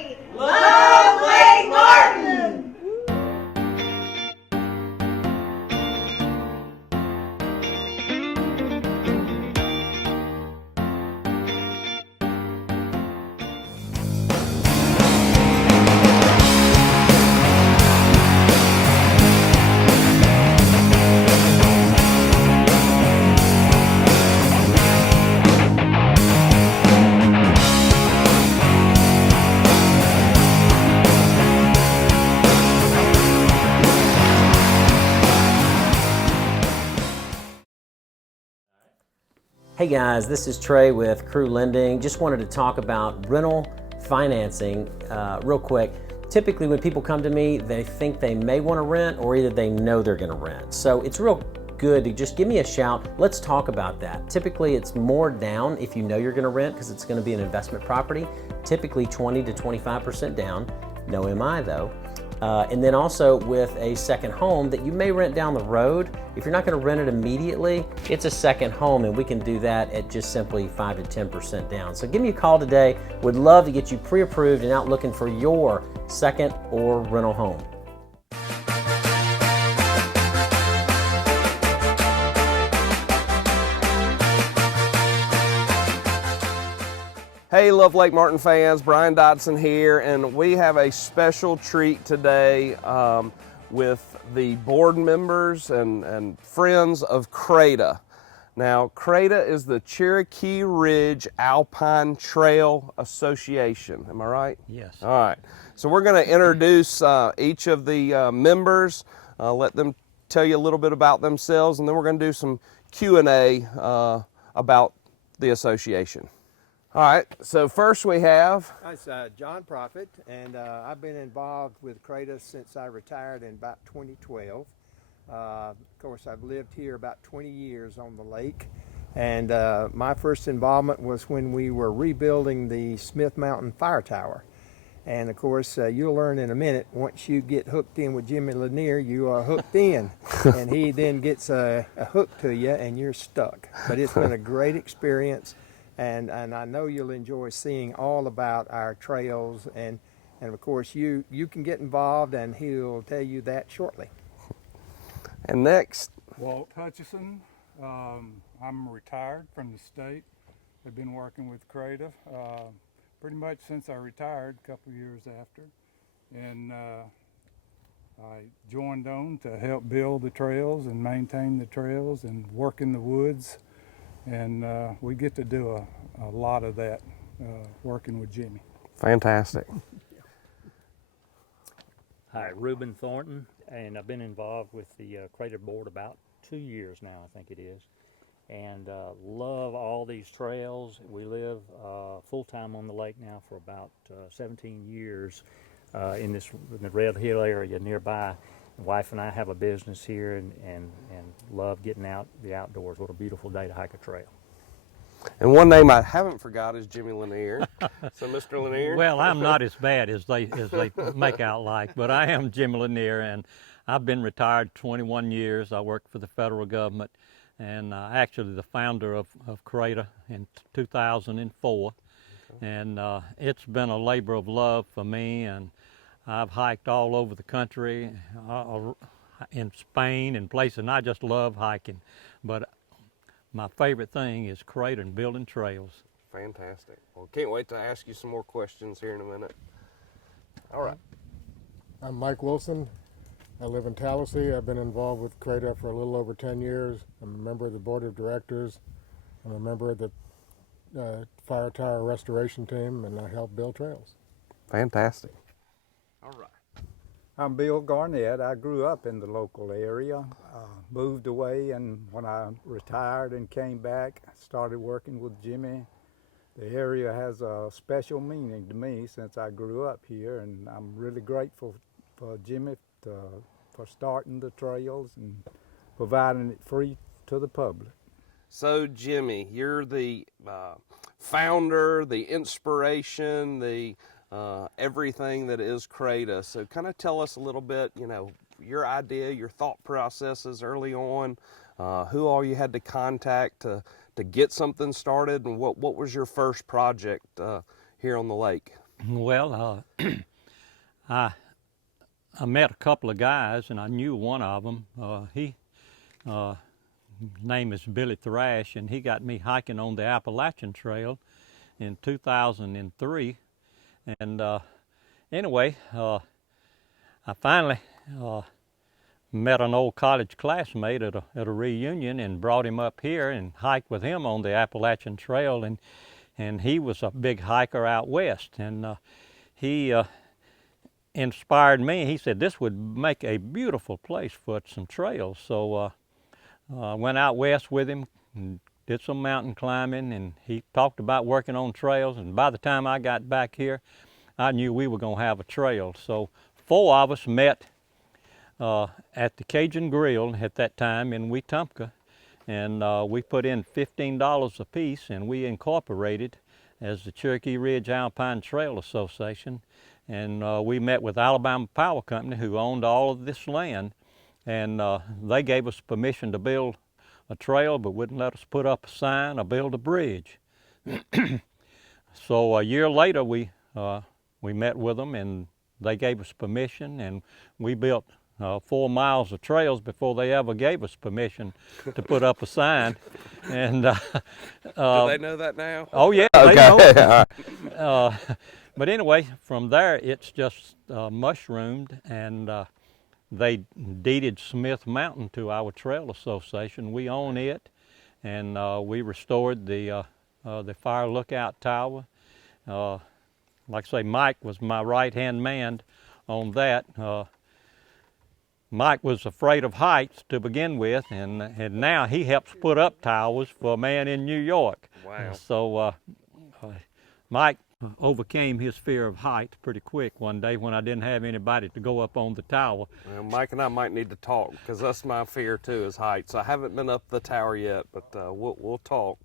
We love Lake Martin! Hey guys, this is Trey with Crew Lending. Just wanted to talk about rental financing real quick. Typically when people come to me, they think they may want to rent or either they know they're going to rent. So it's real good to just give me a shout. Let's talk about that. Typically it's more down if you know you're going to rent because it's going to be an investment property. Typically 20 to 25% down, no MI though. And then also with a second home that you may rent down the road, if you're not going to rent it immediately, it's a second home and we can do that at just simply 5 to 10% down. So give me a call today. Would love to get you pre-approved and out looking for your second or rental home. Hey, Love Lake Martin fans, Brian Dodson here, and we have a special treat today with the board members and friends of CRADA. Now, CRADA is the Cherokee Ridge Alpine Trail Association. Am I right? Yes. All right. So we're going to introduce each of the members, let them tell you a little bit about themselves, and then we're going to do some Q&A about the association. All right, so first we have... It's John Prophet, and I've been involved with CRADA since I retired in about 2012. Of course, I've lived here about 20 years on the lake, and my first involvement was when we were rebuilding the Smith Mountain Fire Tower. And of course, you'll learn in a minute, once you get hooked in with Jimmy Lanier, you are hooked in. And he then gets a hook to you, and you're stuck. But it's been a great experience. And I know you'll enjoy seeing all about our trails, and of course you can get involved, and he'll tell you that shortly. And next, Walt Hutchison. I'm retired from the state. I've been working with CRADA pretty much since I retired, a couple of years after, and I joined on to help build the trails and maintain the trails and work in the woods. And we get to do a lot of that working with Jimmy. fantastic. Hi, Reuben Thornton, and I've been involved with the CRADA board about 2 years now, I think it is, and love all these trails. We live full-time on the lake now for about 17 years in the Red Hill area nearby. My wife and I have a business here and love getting out the outdoors. What a beautiful day to hike a trail. And one name I haven't forgot is Jimmy Lanier. So, Mr. Lanier. Well, I'm not as bad as they make out like, but I am Jim Lanier, and I've been retired 21 years. I worked for the federal government, and actually the founder of CRADA in 2004. And it's been a labor of love for me, and I've hiked all over the country, in Spain and places, and I just love hiking. But my favorite thing is CRADA and building trails. Fantastic. Well, can't wait to ask you some more questions here in a minute. All right. I'm Mike Wilson. I live in Tallahassee. I've been involved with CRADA for a little over 10 years. I'm a member of the board of directors. I'm a member of the fire tower restoration team, and I help build trails. Fantastic. All right. I'm Bill Garnett. I grew up in the local area, moved away, and when I retired and came back, started working with Jimmy. The area has a special meaning to me since I grew up here, and I'm really grateful for Jimmy for starting the trails and providing it free to the public. So, Jimmy, you're the founder, the inspiration, the everything that is CRADA. So kind of tell us a little bit, your idea, your thought processes early on, who all you had to contact to get something started, and what was your first project here on the lake? Well, I met a couple of guys, and I knew one of them. Name is Billy Thrash, and he got me hiking on the Appalachian Trail in 2003. And anyway, I finally met an old college classmate at a reunion and brought him up here and hiked with him on the Appalachian Trail. And he was a big hiker out west, and he inspired me. He said this would make a beautiful place for some trails. So I went out west with him and did some mountain climbing, and he talked about working on trails. And by the time I got back here, I knew we were going to have a trail. So 4 of us met at the Cajun Grill at that time in Wetumpka, and we put in $15 apiece, and we incorporated as the Cherokee Ridge Alpine Trail Association. And we met with Alabama Power Company, who owned all of this land, and they gave us permission to build a trail, but wouldn't let us put up a sign or build a bridge. So a year later, we met with them, and they gave us permission, and we built 4 miles of trails before they ever gave us permission to put up a sign. And Do they know that now? oh yeah, Okay. they know. But anyway, from there it's just mushroomed, and they deeded Smith Mountain to our trail association. We own it, and we restored the fire lookout tower. Like I say, Mike was my right-hand man on that. Mike was afraid of heights to begin with, and now he helps put up towers for a man in New York. Wow. So Mike overcame his fear of heights pretty quick one day when I didn't have anybody to go up on the tower. Well, Mike and I might need to talk, because that's my fear too, is heights. I haven't been up the tower yet, but we'll talk.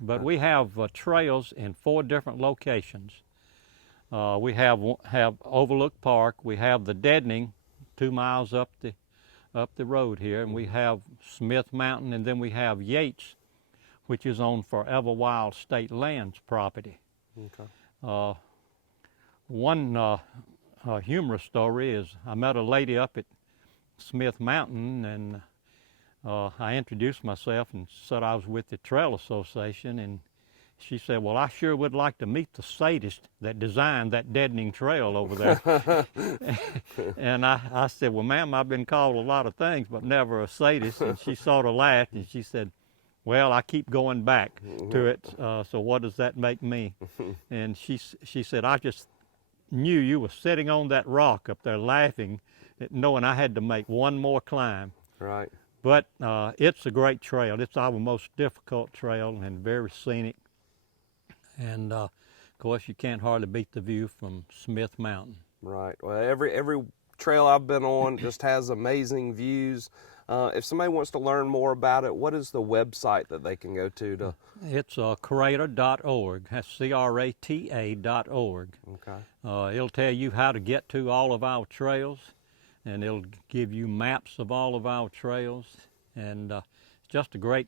But we have trails in 4 different locations. We have Overlook Park. We have the Deadening, 2 miles up the road here, and we have Smith Mountain, and then we have Yates, which is on Forever Wild State Lands property. Okay. One humorous story is I met a lady up at Smith Mountain, and I introduced myself and said I was with the Trail Association, and she said, well, I sure would like to meet the sadist that designed that deadening trail over there. And I said, well, ma'am, I've been called a lot of things, but never a sadist. And she sort of laughed, and she said, well, I keep going back to it, so what does that make me? And she said, I just knew you were sitting on that rock up there laughing, knowing I had to make one more climb. Right. But it's a great trail. It's our most difficult trail and very scenic. And of course, you can't hardly beat the view from Smith Mountain. Right. Well, every trail I've been on just has amazing views. If somebody wants to learn more about it, what is the website that they can go to? It's crata.org. That's CRATA.org. Okay. It'll tell you how to get to all of our trails, and it'll give you maps of all of our trails. And it's just a great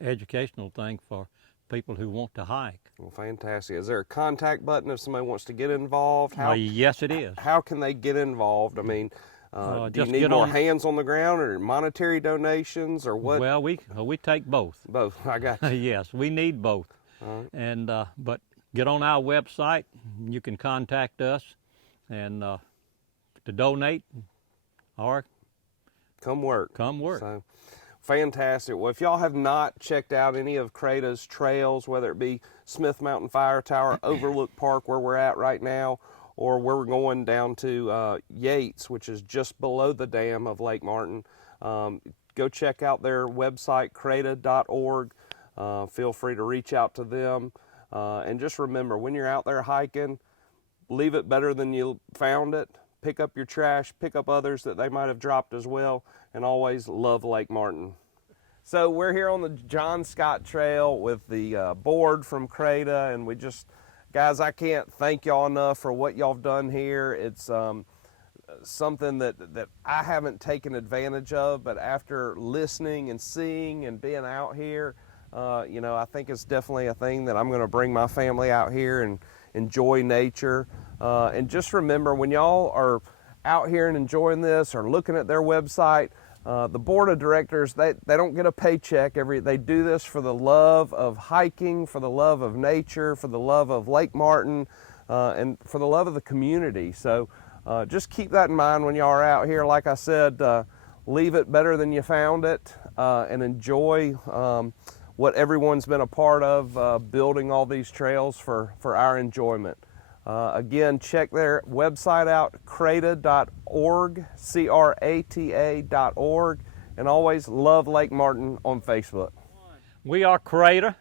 educational thing for people who want to hike. Well, fantastic. Is there a contact button if somebody wants to get involved? Yes, it is. How can they get involved? I mean, do you just need get more on- hands on the ground, or monetary donations, or what? Well, we take both. Both. I got you. Yes, we need both. All right. And but get on our website. You can contact us, and to donate or Come work. come work. So, fantastic. Well, if y'all have not checked out any of Crata's trails, whether it be Smith Mountain Fire Tower, Overlook Park, where we're at right now, or where we're going down to Yates, which is just below the dam of Lake Martin, go check out their website, crata.org. Feel free to reach out to them. And just remember, when you're out there hiking, leave it better than you found it. Pick up your trash, pick up others that they might have dropped as well, and always love Lake Martin. So we're here on the John Scott Trail with the board from Crata, and we just, guys, I can't thank y'all enough for what y'all have done here. It's something that I haven't taken advantage of, but after listening and seeing and being out here, you know, I think it's definitely a thing that I'm going to bring my family out here and enjoy nature. And just remember, when y'all are out here and enjoying this or looking at their website, the board of directors, they don't get a paycheck. They do this for the love of hiking, for the love of nature, for the love of Lake Martin, and for the love of the community. So just keep that in mind when y'all are out here. Like I said, leave it better than you found it, and enjoy what everyone's been a part of, building all these trails for our enjoyment. Again, check their website out, crata.org, CRATA.org, and always love Lake Martin on Facebook. We are Crata,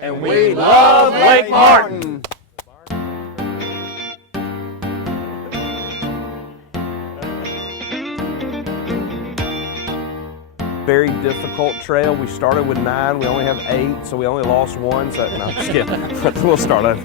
And we love Lake Martin! Very difficult trail. We started with 9, we only have 8, so we only lost 1. So, no, I'm just kidding. We'll start over.